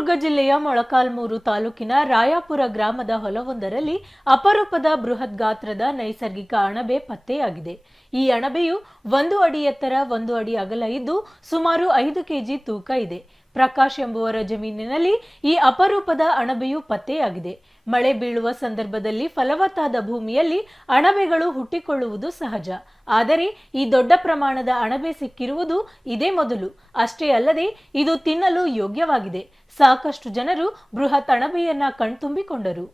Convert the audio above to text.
ಚಿತ್ರದುರ್ಗ ಜಿಲ್ಲೆಯ ಮೊಳಕಾಲ್ಮೂರು ತಾಲೂಕಿನ ರಾಯಾಪುರ ಗ್ರಾಮದ ಹೊಲವೊಂದರಲ್ಲಿ ಅಪರೂಪದ ಬೃಹತ್ ಗಾತ್ರದ ನೈಸರ್ಗಿಕ ಅಣಬೆ ಪತ್ತೆಯಾಗಿದೆ. ಈ ಅಣಬೆಯು 1 ಅಡಿ ಎತ್ತರ 1 ಅಡಿ ಅಗಲ ಇದ್ದು ಸುಮಾರು 5 ಕೆಜಿ ತೂಕ ಇದೆ. ಪ್ರಕಾಶ್ ಎಂಬುವರ ಜಮೀನಿನಲ್ಲಿ ಈ ಅಪರೂಪದ ಅಣಬೆಯು ಪತ್ತೆಯಾಗಿದೆ. ಮಳೆ ಬೀಳುವ ಸಂದರ್ಭದಲ್ಲಿ ಫಲವತ್ತಾದ ಭೂಮಿಯಲ್ಲಿ ಅಣಬೆಗಳು ಹುಟ್ಟಿಕೊಳ್ಳುವುದು ಸಹಜ. ಆದರೆ ಈ ದೊಡ್ಡ ಪ್ರಮಾಣದ ಅಣಬೆ ಸಿಕ್ಕಿರುವುದು ಇದೇ ಮೊದಲು. ಅಷ್ಟೇ ಅಲ್ಲದೆ ಇದು ತಿನ್ನಲು ಯೋಗ್ಯವಾಗಿದೆ. ಸಾಕಷ್ಟು ಜನರು ಬೃಹತ್ ಅಣಬೆಯನ್ನ ಕಣ್ತುಂಬಿಕೊಂಡರು.